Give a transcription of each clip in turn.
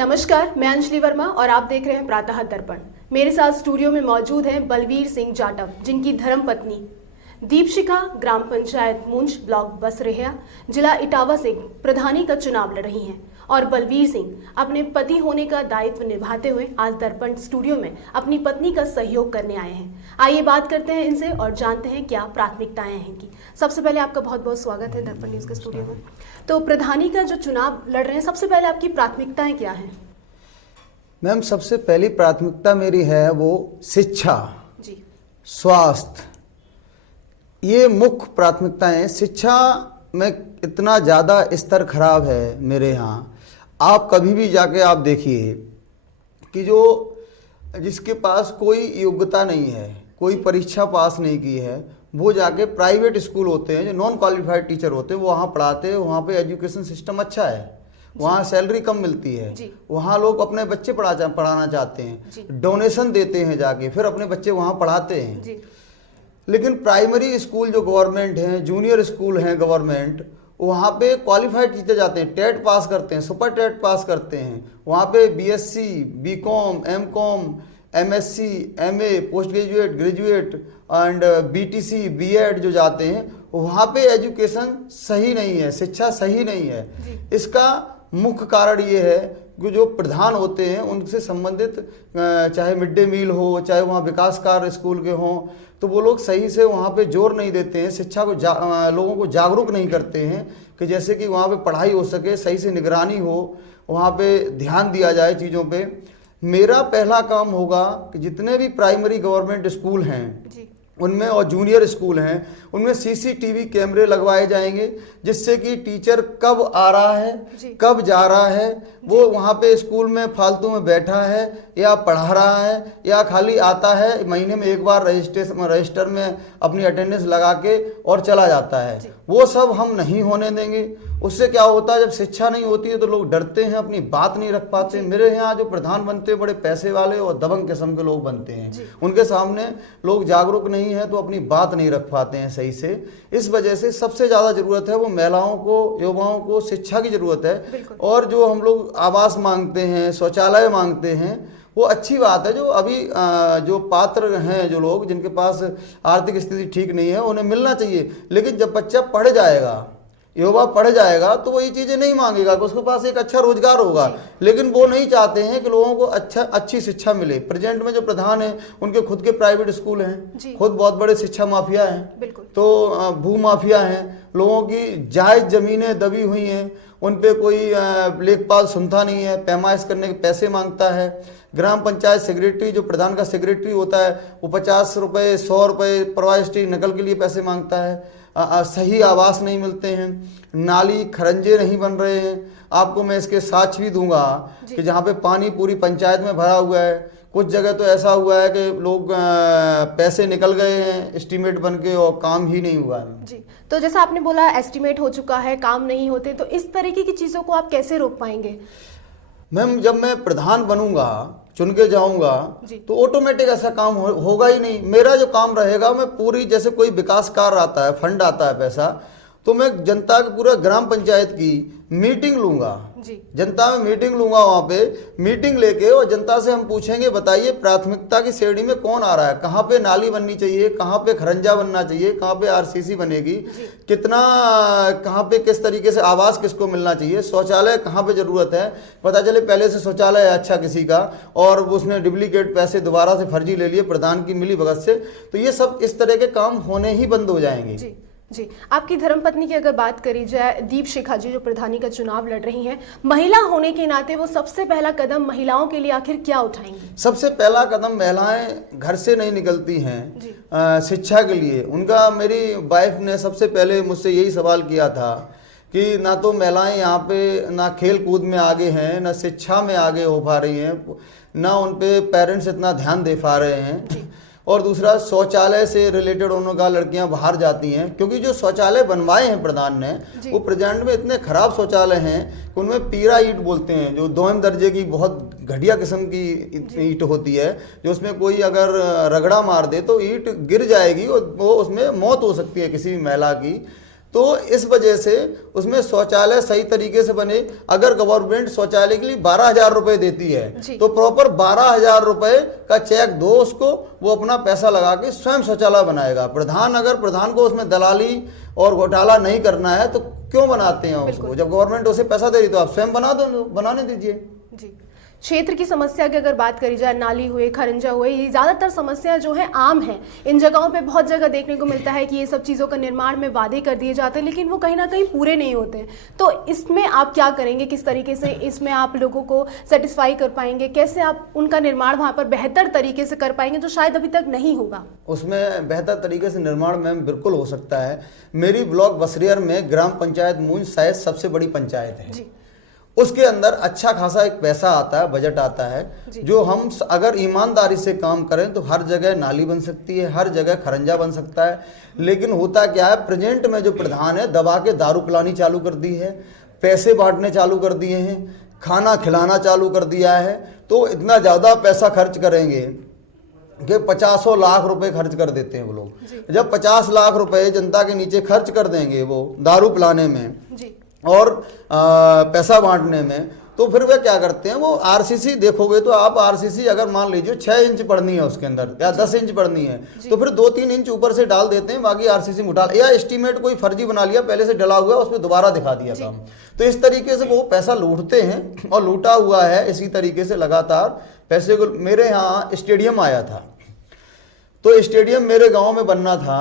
नमस्कार, मैं अंजलि वर्मा और आप देख रहे हैं प्रातः दर्पण। मेरे साथ स्टूडियो में मौजूद हैं बलवीर सिंह जाटव, जिनकी धर्मपत्नी दीपशिखा ग्राम पंचायत मुंज ब्लॉक बसरेहया जिला इटावा से प्रधानी का चुनाव लड़ रही हैं और बलवीर सिंह अपने पति होने का दायित्व निभाते हुए आज दर्पण स्टूडियो में अपनी पत्नी का सहयोग करने आए हैं। आइए बात करते हैं इनसे और जानते हैं क्या प्राथमिकताएं हैं इनकी। सबसे पहले आपका बहुत बहुत स्वागत है दर्पण न्यूज के स्टूडियो में। तो प्रधानी का जो चुनाव लड़ रहे हैं, सबसे पहले आपकी प्राथमिकताएं क्या हैं? मैम, सबसे पहली प्राथमिकता मेरी है वो शिक्षा जी, स्वास्थ्य, ये मुख्य प्राथमिकताएं। शिक्षा में इतना ज़्यादा स्तर खराब है मेरे यहाँ। आप कभी भी जाके आप देखिए कि जो जिसके पास कोई योग्यता नहीं है, कोई परीक्षा पास नहीं की है, वो जाके प्राइवेट स्कूल होते हैं जो नॉन क्वालिफाइड टीचर होते हैं, वो वहाँ पढ़ाते हैं। वहाँ पे एजुकेशन सिस्टम अच्छा है, वहाँ सैलरी कम मिलती है, वहाँ लोग अपने बच्चे पढ़ाना चाहते हैं, डोनेशन देते हैं, जाके फिर अपने बच्चे वहाँ पढ़ाते हैं। लेकिन प्राइमरी स्कूल जो गवर्नमेंट हैं, जूनियर स्कूल हैं गवर्नमेंट, वहाँ पे क्वालिफाइड टीचर जाते हैं, टेट पास करते हैं, सुपर टेट पास करते हैं। वहाँ पे BSc, BCom, MCom, MSc, MA, post graduate, graduate and BTC, BEd जो जाते हैं, वहाँ पे एजुकेशन सही नहीं है, शिक्षा सही नहीं है। इसका मुख्य कारण ये है कि जो प्रधान होते हैं उनसे संबंधित, चाहे मिड डे मील हो, चाहे वहाँ विकास कार्य स्कूल के हों, तो वो लोग सही से वहाँ पे जोर नहीं देते हैं, शिक्षा को लोगों को जागरूक नहीं करते हैं कि जैसे कि वहाँ पे पढ़ाई हो सके, सही से निगरानी हो, वहाँ पे ध्यान दिया जाए चीज़ों पे। मेरा पहला काम होगा कि जितने भी प्राइमरी गवर्नमेंट स्कूल हैं उनमें और जूनियर स्कूल हैं उनमें सीसीटीवी कैमरे लगवाए जाएंगे, जिससे कि टीचर कब आ रहा है, कब जा रहा है, वो वहाँ पे स्कूल में फालतू में बैठा है या पढ़ा रहा है या खाली आता है, महीने में एक बार रजिस्टर में अपनी अटेंडेंस लगा के और चला जाता है। वो सब हम नहीं होने देंगे। उससे क्या होता है, जब शिक्षा नहीं होती है तो लोग डरते हैं, अपनी बात नहीं रख पाते। मेरे यहाँ जो प्रधान बनते हैं बड़े पैसे वाले और दबंग किस्म के लोग बनते हैं, उनके सामने लोग जागरूक नहीं है तो अपनी बात नहीं रख पाते हैं सही से। इस वजह से सबसे ज़्यादा ज़रूरत है वो महिलाओं को, युवाओं को शिक्षा की ज़रूरत है। और जो हम लोग आवास मांगते हैं, शौचालय मांगते हैं, वो अच्छी बात है। जो अभी जो पात्र हैं, जो लोग जिनके पास आर्थिक स्थिति ठीक नहीं है, उन्हें मिलना चाहिए। लेकिन जब बच्चा पढ़ जाएगा, युवा पढ़ जाएगा, तो वो ये चीज़ें नहीं मांगेगा कि उसके पास एक अच्छा रोजगार होगा। लेकिन वो नहीं चाहते हैं कि लोगों को अच्छी शिक्षा मिले। प्रेजेंट में जो प्रधान है उनके खुद के प्राइवेट स्कूल हैं, खुद बहुत बड़े शिक्षा माफिया हैं, तो भू माफिया हैं, लोगों की जायज जमीनें दबी हुई हैं, उन पे कोई लेखपाल सुनता नहीं है, पैमाइश करने के पैसे मांगता है। ग्राम पंचायत सेक्रेटरी, जो प्रधान का सेक्रेटरी होता है, वो 50 रुपये 100 रुपये प्रवासी नकल के लिए पैसे मांगता है। सही आवास नहीं मिलते हैं, नाली खरंजे नहीं बन रहे हैं। आपको मैं इसके साक्ष्य भी दूंगा कि जहाँ पे पानी पूरी पंचायत में भरा हुआ है, कुछ जगह तो ऐसा हुआ है कि लोग पैसे निकल गए हैं एस्टीमेट बन के और काम ही नहीं हुआ है। जी, तो जैसा आपने बोला एस्टीमेट हो चुका है, काम नहीं होते, तो इस तरीके की चीज़ों को आप कैसे रोक पाएंगे? मैम, जब मैं प्रधान बनूंगा, चुन के जाऊंगा, तो ऑटोमेटिक ऐसा काम होगा ही नहीं। मेरा जो काम रहेगा, मैं पूरी, जैसे कोई विकास कार्य आता है, फंड आता है पैसा, तो मैं जनता के पूरे ग्राम पंचायत की मीटिंग लूंगा, जनता में मीटिंग लूंगा। वहाँ पे मीटिंग लेके और जनता से हम पूछेंगे, बताइए प्राथमिकता की श्रेणी में कौन आ रहा है, कहाँ पे नाली बननी चाहिए, कहाँ पे खरंजा बनना चाहिए, कहाँ पे आरसीसी बनेगी, कितना, कहाँ पे किस तरीके से आवास किसको मिलना चाहिए, शौचालय कहाँ पे जरूरत है। पता चले पहले से शौचालय है अच्छा किसी का और उसने डुप्लीकेट पैसे दोबारा से फर्जी ले लिए प्रधान की मिली भगत से, तो ये सब इस तरह के काम होने ही बंद हो जाएंगे। जी, आपकी धर्मपत्नी की अगर बात करी जाए, दीपशिखा जी जो प्रधानी का चुनाव लड़ रही हैं, महिला होने के नाते वो सबसे पहला कदम महिलाओं के लिए आखिर क्या उठाएंगी? सबसे पहला कदम, महिलाएं घर से नहीं निकलती हैं शिक्षा के लिए। उनका, मेरी वाइफ ने सबसे पहले मुझसे यही सवाल किया था कि ना तो महिलाएं यहाँ पे ना खेल कूद में आगे हैं, ना शिक्षा में आगे हो पा रही हैं, ना उन पे पेरेंट्स इतना ध्यान दे पा रहे हैं। और दूसरा, शौचालय से रिलेटेड उनका लड़कियां बाहर जाती हैं, क्योंकि जो शौचालय बनवाए हैं प्रधान ने, वो प्रेजेंट में इतने खराब शौचालय हैं कि उनमें पीरा ईंट बोलते हैं, जो 2वीं दर्जे की बहुत घटिया किस्म की ईंट होती है, जो उसमें कोई अगर रगड़ा मार दे तो ईंट गिर जाएगी और वो उसमें मौत हो सकती है किसी भी महिला की। तो इस वजह से उसमें शौचालय सही तरीके से बने। अगर गवर्नमेंट शौचालय के लिए 12,000 रुपए देती है तो प्रॉपर 12,000 रुपए का चेक दो उसको, वो अपना पैसा लगा के स्वयं शौचालय बनाएगा। अगर प्रधान को उसमें दलाली और घोटाला नहीं करना है तो क्यों बनाते हैं उसको? जब गवर्नमेंट उसे पैसा दे रही तो आप स्वयं बनाने दीजिए। जी, क्षेत्र की समस्या की अगर बात करी जाए, नाली हुए, खरंजा हुए, ये ज़्यादातर समस्या जो है आम है। इन जगहों पे बहुत जगह देखने को मिलता है कि ये सब चीज़ों का निर्माण में वादे कर दिए जाते हैं लेकिन वो कहीं ना कहीं पूरे नहीं होते हैं। तो इसमें आप क्या करेंगे? किस तरीके से इसमें आप लोगों को सेटिस्फाई कर पाएंगे? कैसे आप उनका निर्माण वहाँ पर बेहतर तरीके से कर पाएंगे जो शायद अभी तक नहीं होगा? उसमें बेहतर तरीके से निर्माण में बिल्कुल हो सकता है। मेरी ब्लॉक बसरियर में ग्राम पंचायत मूंज शायद सबसे बड़ी पंचायत है जी। उसके अंदर अच्छा खासा एक पैसा आता है, बजट आता है, जो हम अगर ईमानदारी से काम करें तो हर जगह नाली बन सकती है, हर जगह खरंजा बन सकता है। लेकिन होता क्या है, प्रेजेंट में जो प्रधान है दबा के दारू पिलानी चालू कर दी है, पैसे बांटने चालू कर दिए हैं, खाना खिलाना चालू कर दिया है। तो इतना ज़्यादा पैसा खर्च करेंगे कि 50 लाख रुपए खर्च कर देते हैं वो लोग। जब 50 लाख रुपए जनता के नीचे खर्च कर देंगे वो दारू पिलाने में और पैसा बांटने में, तो फिर वे क्या करते हैं, वो आरसीसी देखोगे तो आप आरसीसी अगर मान लीजिए 6 इंच पड़नी है उसके अंदर या 10 इंच पड़नी है तो फिर 2-3 इंच ऊपर से डाल देते हैं, बाकी आरसीसी में उठा या एस्टीमेट कोई फर्जी बना लिया, पहले से डला हुआ उसमें दोबारा दिखा दिया काम। तो इस तरीके से वो पैसा लूटते हैं और लूटा हुआ है इसी तरीके से लगातार पैसे को। मेरे यहाँ स्टेडियम आया था तो स्टेडियम मेरे गाँव में बनना था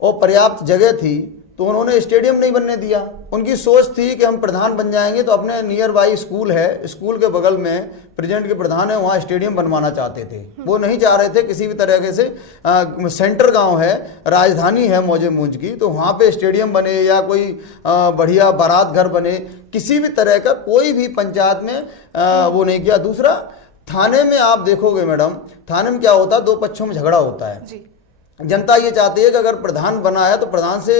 और पर्याप्त जगह थी तो उन्होंने स्टेडियम नहीं बनने दिया। उनकी सोच थी कि हम प्रधान बन जाएंगे तो अपने नियर बाई स्कूल है, स्कूल के बगल में प्रेजेंट के प्रधान है, वहाँ स्टेडियम बनवाना चाहते थे। वो नहीं चाह रहे थे किसी भी तरीके से सेंटर गांव है, राजधानी है मौजे मूंज की, तो वहाँ पे स्टेडियम बने या कोई बढ़िया बारात घर बने, किसी भी तरह का कोई भी पंचायत में वो नहीं किया। दूसरा, थाने में आप देखोगे मैडम, थाने में क्या होता है, दो पक्षों में झगड़ा होता है। जनता ये चाहती है कि अगर प्रधान बना है तो प्रधान से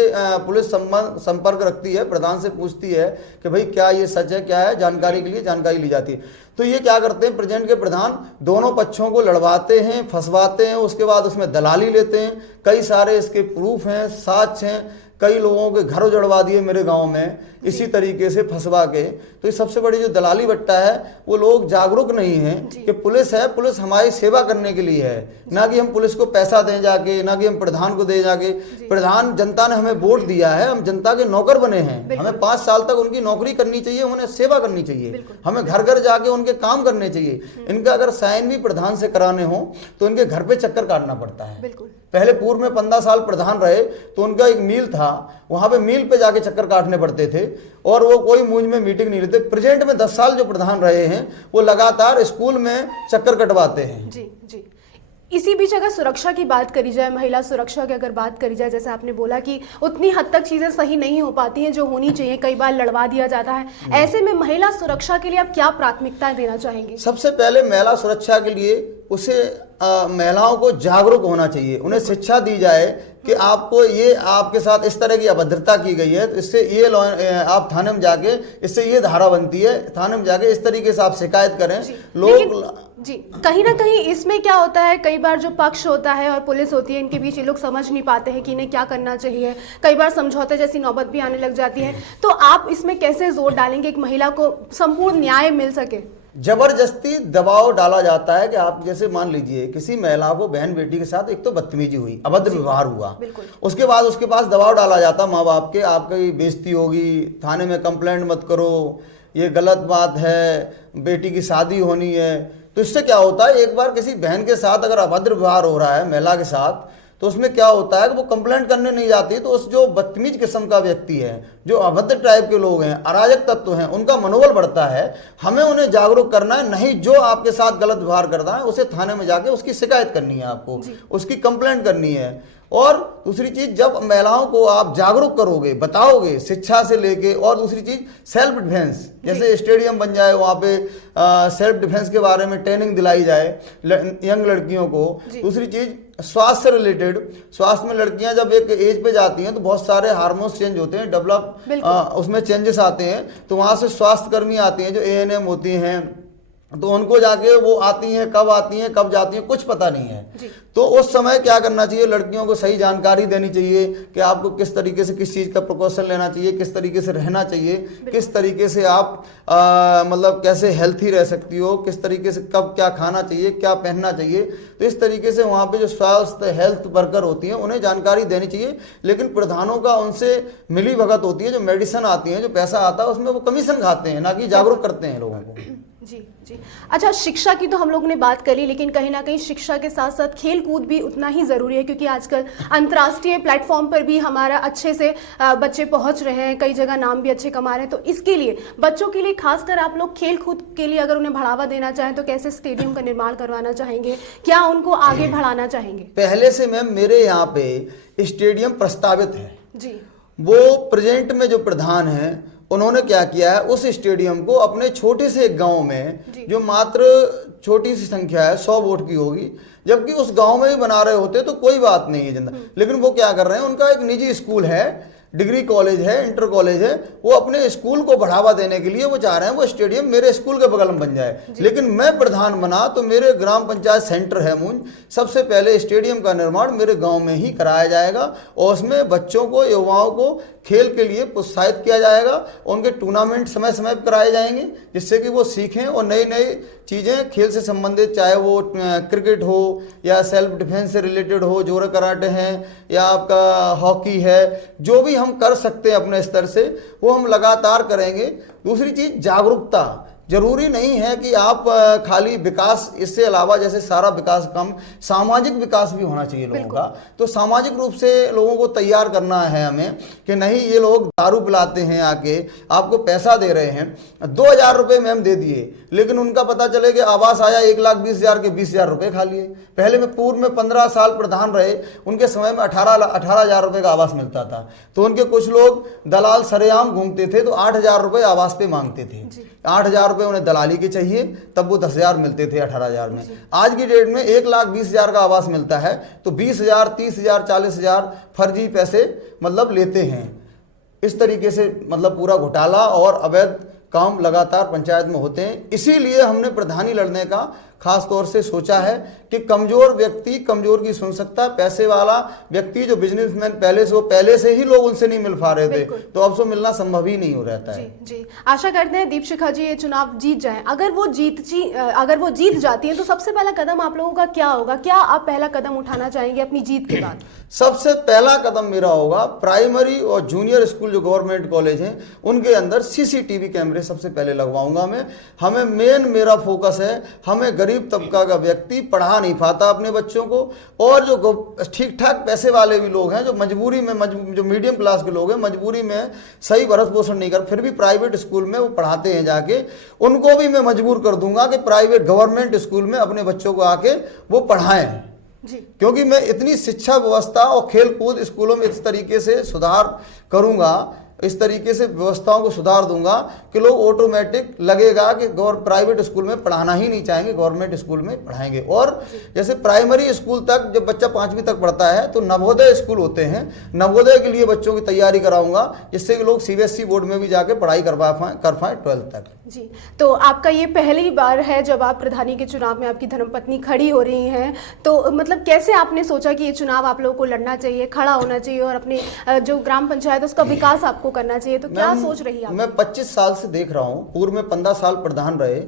पुलिस संपर्क रखती है, प्रधान से पूछती है कि भाई क्या ये सच है, क्या है, जानकारी के लिए जानकारी ली जाती है। तो ये क्या करते हैं, प्रेजेंट के प्रधान दोनों पक्षों को लड़वाते हैं, फंसवाते हैं, उसके बाद उसमें दलाली लेते हैं। कई सारे इसके प्रूफ हैं, साक्ष्य हैं, कई लोगों के घर उजड़वा दिए मेरे गांव में इसी तरीके से फंसवा के। तो ये सबसे बड़ी जो दलाली बट्टा है, वो लोग जागरूक नहीं हैं कि पुलिस है, पुलिस हमारी सेवा करने के लिए है, ना कि हम पुलिस को पैसा दें जाके, ना कि हम प्रधान को दे जाके। प्रधान, जनता ने हमें वोट दिया है, हम जनता के नौकर बने हैं, हमें 5 साल तक उनकी नौकरी करनी चाहिए, उन्हें सेवा करनी चाहिए, हमें घर घर जाके उनके काम करने चाहिए। इनका अगर साइन भी प्रधान से कराने हो तो इनके घर पे चक्कर काटना पड़ता है। पहले पूर्व में 15 साल प्रधान रहे तो उनका एक मील था, वहां पे मील पे जाके चक्कर काटने पड़ते थे और वो कोई मूंज में मीटिंग नहीं लेते। प्रेजेंट में 10 साल जो प्रधान रहे हैं वो लगातार स्कूल में चक्कर कटवाते हैं। जी जी। इसी बीच अगर सुरक्षा की बात करी जाए, महिला सुरक्षा की अगर बात करी जाए, जैसे आपने बोला कि उतनी हद तक चीज़ें सही नहीं हो पाती हैं जो होनी चाहिए, कई बार लड़वा दिया जाता है, ऐसे में महिला सुरक्षा के लिए आप क्या प्राथमिकता देना चाहेंगे? सबसे पहले महिला सुरक्षा के लिए उसे महिलाओं को जागरूक होना चाहिए, उन्हें शिक्षा दी जाए कि आपको ये आपके साथ इस तरह की अभद्रता की गई है तो इससे ये आप थाने में जाके इससे ये धारा बनती है, थाने में जाके इस तरीके से आप शिकायत करें। लोग जी, कहीं ना कहीं इसमें क्या होता है, कई बार जो पक्ष होता है और पुलिस होती है, इनके बीच ये लोग समझ नहीं पाते हैं कि इन्हें क्या करना चाहिए, कई बार समझौते जैसी नौबत भी आने लग जाती है। तो आप इसमें कैसे जोर डालेंगे एक महिला को संपूर्ण न्याय मिल सके? जबरदस्ती दबाव डाला जाता है कि आप जैसे मान लीजिए किसी महिला को बहन बेटी के साथ एक तो बदतमीजी हुई, अभद्र व्यवहार हुआ, उसके बाद उसके पास दबाव डाला जाता माँ बाप के, आपकी बेइज्जती होगी, थाने में कंप्लेंट मत करो, ये गलत बात है, बेटी की शादी होनी है। तो इससे क्या होता है, एक बार किसी बहन के साथ अगर अभद्र व्यवहार हो रहा है महिला के साथ, तो उसमें क्या होता है कि वो कंप्लेंट करने नहीं जाती, तो उस जो बदतमीज किस्म का व्यक्ति है, जो अभद्र टाइप के लोग हैं, अराजक तत्व हैं, उनका मनोबल बढ़ता है। हमें उन्हें जागरूक करना है, नहीं जो आपके साथ गलत व्यवहार करता है उसे थाने में जाके उसकी शिकायत करनी है, आपको उसकी कंप्लेंट करनी है। और दूसरी चीज, जब महिलाओं को आप जागरूक करोगे, बताओगे शिक्षा से लेके, और दूसरी चीज सेल्फ डिफेंस, जैसे स्टेडियम बन जाए वहाँ पे सेल्फ डिफेंस के बारे में ट्रेनिंग दिलाई जाए यंग लड़कियों को। दूसरी चीज स्वास्थ्य से रिलेटेड, स्वास्थ्य में लड़कियां जब एक एज पे जाती हैं तो बहुत सारे हार्मोन्स चेंज होते हैं, डेवलप उसमें चेंजेस आते हैं, तो वहाँ से स्वास्थ्य कर्मी आते हैं जो ANM होती हैं, तो उनको जाके वो आती हैं, कब जाती हैं कुछ पता नहीं है। तो उस समय क्या करना चाहिए, लड़कियों को सही जानकारी देनी चाहिए कि आपको किस तरीके से किस चीज़ का प्रिकॉशन लेना चाहिए, किस तरीके से रहना चाहिए, किस तरीके से आप मतलब कैसे हेल्थी रह सकती हो, किस तरीके से कब क्या खाना चाहिए, क्या पहनना चाहिए। तो इस तरीके से वहाँ पे जो स्वास्थ्य हेल्थ वर्कर होती हैं उन्हें जानकारी देनी चाहिए। लेकिन प्रधानों का उनसे मिली भगत होती है, जो मेडिसिन आती है, जो पैसा आता है उसमें वो कमीशन खाते हैं, ना कि जागरूक करते हैं लोगों को। जी जी। अच्छा, शिक्षा की तो हम लोगों ने बात करी, लेकिन कहीं ना कहीं शिक्षा के साथ साथ खेल कूद भी उतना ही ज़रूरी है, क्योंकि आजकल अंतर्राष्ट्रीय प्लेटफॉर्म पर भी हमारा अच्छे से बच्चे पहुंच रहे हैं, कई जगह नाम भी अच्छे कमा रहे हैं। तो इसके लिए बच्चों के लिए खासकर आप लोग खेल कूद के लिए अगर उन्हें बढ़ावा देना चाहें तो कैसे स्टेडियम का निर्माण करवाना चाहेंगे, क्या उनको आगे बढ़ाना चाहेंगे? पहले से मैम मेरे यहाँ पे स्टेडियम प्रस्तावित है जी। वो प्रेजेंट में जो प्रधान है उन्होंने क्या किया है, उस स्टेडियम को अपने छोटे से एक गांव में, जो मात्र छोटी सी संख्या है 100 वोट की होगी, जबकि उस गांव में ही बना रहे होते तो कोई बात नहीं है जिंदा। लेकिन वो क्या कर रहे हैं, उनका एक निजी स्कूल है, डिग्री कॉलेज है, इंटर कॉलेज है, वो अपने स्कूल को बढ़ावा देने के लिए वो चाह रहे हैं वो स्टेडियम मेरे स्कूल के बगल में बन जाए। लेकिन मैं प्रधान बना तो मेरे ग्राम पंचायत सेंटर है मूंज, सबसे पहले स्टेडियम का निर्माण मेरे गांव में ही कराया जाएगा और उसमें बच्चों को, युवाओं को खेल के लिए प्रोत्साहित किया जाएगा। उनके टूर्नामेंट समय समय पर कराए जाएंगे जिससे कि वो सीखें और नई नई चीज़ें खेल से संबंधित, चाहे वो क्रिकेट हो या सेल्फ डिफेंस से रिलेटेड हो, जोरे कराटे हैं या आपका हॉकी है, जो भी हम कर सकते हैं अपने स्तर से वो हम लगातार करेंगे। दूसरी चीज़ जागरूकता। जरूरी नहीं है कि आप खाली विकास, इससे अलावा जैसे सारा विकास कम, सामाजिक विकास भी होना चाहिए लोगों का। तो सामाजिक रूप से लोगों को तैयार करना है हमें कि नहीं ये लोग दारू पिलाते हैं, आके आपको पैसा दे रहे हैं, 2000 रुपये में हम दे दिए, लेकिन उनका पता चले कि आवास आया 1,20,000 के 20,000 रुपये खा लिए। पहले में पूर्व में 15 साल प्रधान रहे, उनके समय में 18,000 रुपये का आवास मिलता था। तो उनके कुछ लोग दलाल सरेआम घूमते थे तो 8,000 रुपये आवास पे मांगते थे। 8,000 रुपये उन्हें दलाली के चाहिए, तब वो 10,000 मिलते थे 18,000 में। आज की डेट में 1,20,000 का आवास मिलता है तो 20,000, 30,000, 40,000 फर्जी पैसे मतलब लेते हैं। इस तरीके से मतलब पूरा घोटाला और अवैध काम लगातार पंचायत में होते हैं। इसीलिए हमने प्रधानी लड़ने का खास तौर से सोचा है कि कमजोर व्यक्ति कमजोर की सुन सकता है, पैसे वाला व्यक्ति जो बिजनेसमैन पहले से ही लोग उनसे नहीं मिल पा रहे थे तो अब से मिलना संभव ही नहीं हो रहता है। जी, आशा करते हैं दीपशिखा जी ये चुनाव जीत जाएं। अगर वो जीत जाती है तो सबसे पहला कदम आप लोगों का क्या होगा? क्या आप पहला कदम उठाना चाहेंगे अपनी जीत के बाद? सबसे पहला कदम मेरा होगा प्राइमरी और जूनियर स्कूल जो गवर्नमेंट कॉलेज हैं उनके अंदर सीसीटीवी कैमरे सबसे पहले लगवाऊंगा मैं। हमें मेरा फोकस है, हमें गरीब तबका का व्यक्ति पढ़ा नहीं पाता अपने बच्चों को, और जो ठीक ठाक पैसे वाले भी लोग हैं जो मजबूरी में जो मीडियम क्लास के लोग हैं मजबूरी में सही भरण पोषण नहीं कर, फिर भी प्राइवेट स्कूल में वो पढ़ाते हैं जाके, उनको भी मैं मजबूर कर दूंगा कि प्राइवेट गवर्नमेंट स्कूल में अपने बच्चों को आके वो पढ़ाएं। क्योंकि मैं इतनी शिक्षा व्यवस्था और खेल कूद स्कूलों में इस तरीके से सुधार करूंगा, इस तरीके से व्यवस्थाओं को सुधार दूंगा कि लोग ऑटोमेटिक लगेगा कि प्राइवेट स्कूल में पढ़ाना ही नहीं चाहेंगे, गवर्नमेंट स्कूल में पढ़ाएंगे। और जैसे प्राइमरी स्कूल तक जब बच्चा 5वीं तक पढ़ता है तो नवोदय स्कूल होते हैं, नवोदय के लिए बच्चों की तैयारी कराऊंगा जिससे कि लोग सीबीएसई बोर्ड में भी जाके पढ़ाई कर पाएँ 12th तक। जी, तो आपका ये पहली बार है जब आप प्रधानी के चुनाव में आपकी धर्मपत्नी खड़ी हो रही हैं, तो मतलब कैसे आपने सोचा कि ये चुनाव आप लोगों को लड़ना चाहिए, खड़ा होना चाहिए और अपने जो ग्राम पंचायत उसका विकास आपको करना चाहिए, तो क्या सोच रही है? मैं 25 साल से देख रहा हूँ, पूर्व में 15 साल प्रधान रहे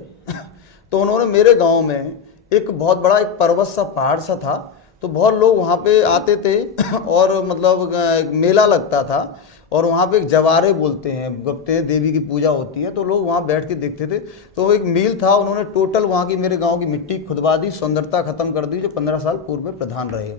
तो उन्होंने मेरे गांव में एक बहुत बड़ा एक पर्वत सा पहाड़ सा था, तो बहुत लोग वहाँ पे आते थे और मतलब मेला लगता था और वहाँ पे एक जवारे बोलते हैं, गुप्ते देवी की पूजा होती है, तो लोग वहाँ बैठ के देखते थे। तो एक मील था, उन्होंने टोटल वहाँ की मेरे गांव की मिट्टी खुदवा दी, सौंदर्यता खत्म कर दी, जो 15 साल पूर्व में प्रधान रहे।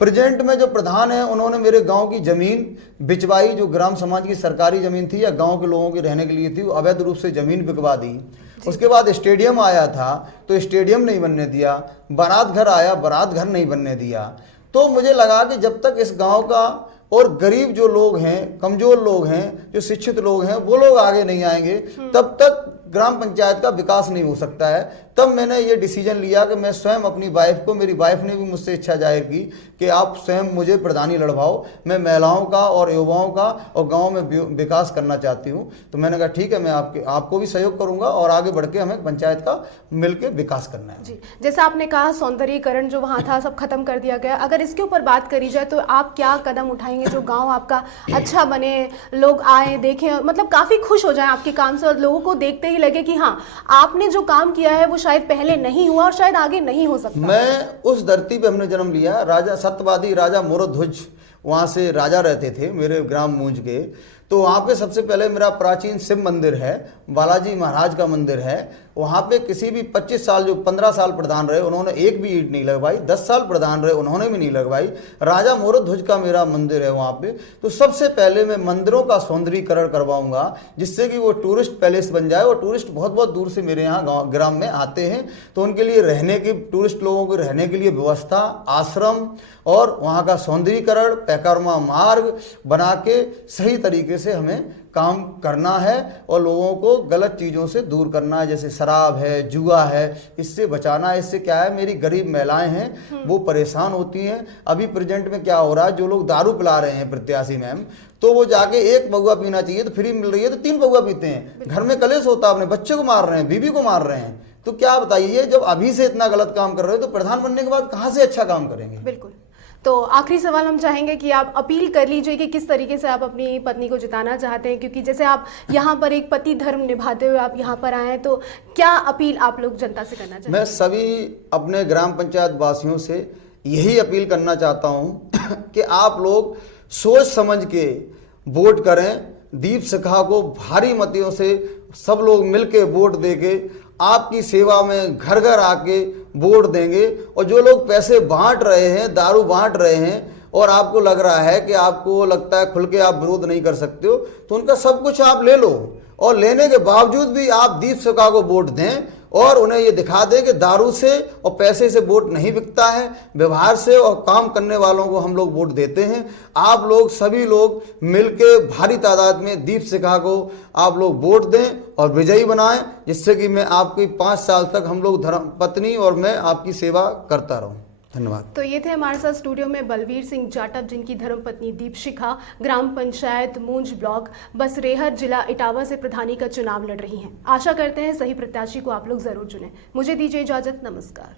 प्रेजेंट में जो प्रधान है उन्होंने मेरे गांव की जमीन बिचवाई, जो ग्राम समाज की सरकारी जमीन थी या गांव के लोगों की रहने के लिए थी, वो अवैध रूप से जमीन बिकवा दी। उसके बाद स्टेडियम आया था तो स्टेडियम नहीं बनने दिया, बारात घर आया, बारात घर नहीं बनने दिया। तो मुझे लगा कि जब तक इस गांव का और गरीब जो लोग हैं, कमजोर लोग हैं, जो शिक्षित लोग हैं, वो लोग आगे नहीं आएंगे, तब तक ग्राम पंचायत का विकास नहीं हो सकता है। तब मैंने ये डिसीजन लिया कि मैं स्वयं अपनी वाइफ को, मेरी वाइफ ने भी मुझसे इच्छा जाहिर की कि आप स्वयं मुझे प्रधानी लड़वाओ, मैं महिलाओं का और युवाओं का और गांव में विकास करना चाहती हूं। तो मैंने कहा ठीक है, मैं आपको भी सहयोग करूंगा और आगे बढ़ के हमें पंचायत का मिलकर विकास करना है। जी, जैसा आपने कहा सौंदर्यीकरण जो वहाँ था सब खत्म कर दिया गया, अगर इसके ऊपर बात करी जाए तो आप क्या कदम उठाएंगे जो गांव आपका अच्छा बने, लोग आए देखें, मतलब काफ़ी खुश हो जाएं आपके काम से और लोगों को देखते ही लगे कि हाँ आपने जो काम किया है वो शायद पहले नहीं हुआ और शायद आगे नहीं हो सकता। मैं उस धरती पे हमने जन्म लिया, राजा सत्यवादी राजा मोरध्वज वहाँ से राजा रहते थे मेरे ग्राम मूंज के। तो वहाँ पे सबसे पहले मेरा प्राचीन शिव मंदिर है, बालाजी महाराज का मंदिर है। वहाँ पे किसी भी 25 साल जो 15 साल प्रधान रहे उन्होंने एक भी ईंट नहीं लगवाई, 10 साल प्रधान रहे उन्होंने भी नहीं लगवाई। राजा मोरध्वज का मेरा मंदिर है वहाँ पे। तो सबसे पहले मैं मंदिरों का सौंदर्यीकरण करवाऊंगा जिससे कि वो टूरिस्ट पैलेस बन जाए और टूरिस्ट बहुत बहुत दूर से मेरे यहाँ गाँव ग्राम में आते हैं तो उनके लिए रहने की, टूरिस्ट लोगों को रहने के लिए व्यवस्था, आश्रम और वहाँ का सौंदर्यीकरण, पैकर्मा मार्ग बना के सही तरीके से हमें काम करना है और लोगों को गलत चीज़ों से दूर करना है, जैसे शराब है, जुआ है, इससे बचाना है। इससे क्या है, मेरी गरीब महिलाएं हैं वो परेशान होती हैं। अभी प्रेजेंट में क्या हो रहा है, जो लोग दारू पिला रहे हैं प्रत्याशी मैम, तो वो जाके एक पगुआ पीना चाहिए तो फ्री मिल रही है तो 3 पगुआ पीते हैं, घर में कलेश होता है, अपने बच्चे को मार रहे हैं, बीवी को मार रहे हैं। तो क्या बताइए, जब अभी से इतना गलत काम कर रहे हो तो प्रधान बनने के बाद कहाँ से अच्छा काम करेंगे। बिल्कुल। तो आखिरी सवाल हम चाहेंगे कि आप अपील कर लीजिए कि किस तरीके से आप अपनी पत्नी को जिताना चाहते हैं, क्योंकि जैसे आप यहाँ पर एक पति धर्म निभाते हुए आप यहाँ पर आए हैं, तो क्या अपील आप लोग जनता से करना चाहते हैं? मैं सभी अपने ग्राम पंचायत वासियों से यही अपील करना चाहता हूँ कि आप लोग सोच समझ के वोट करें। दीप शिखा को भारी मतों से सब लोग मिलके वोट देके आपकी सेवा में घर घर आके वोट देंगे। और जो लोग पैसे बांट रहे हैं, दारू बांट रहे हैं और आपको लग रहा है कि आपको लगता है खुल के आप विरोध नहीं कर सकते हो, तो उनका सब कुछ आप ले लो और लेने के बावजूद भी आप दीप शिखा को वोट दें और उन्हें ये दिखा दें कि दारू से और पैसे से वोट नहीं बिकता है, व्यवहार से और काम करने वालों को हम लोग वोट देते हैं। आप लोग सभी लोग मिलके भारी तादाद में दीप शिखा को आप लोग वोट दें और विजयी बनाएं, जिससे कि मैं आपकी 5 साल तक हम लोग धर्म पत्नी और मैं आपकी सेवा करता रहूं। धन्यवाद। तो ये थे हमारे साथ स्टूडियो में बलवीर सिंह जाटव, जिनकी धर्मपत्नी दीप शिखा ग्राम पंचायत मूंज ब्लॉक बसरेहर जिला इटावा से प्रधानी का चुनाव लड़ रही हैं। आशा करते हैं सही प्रत्याशी को आप लोग जरूर चुनें। मुझे दीजिए इजाजत, नमस्कार।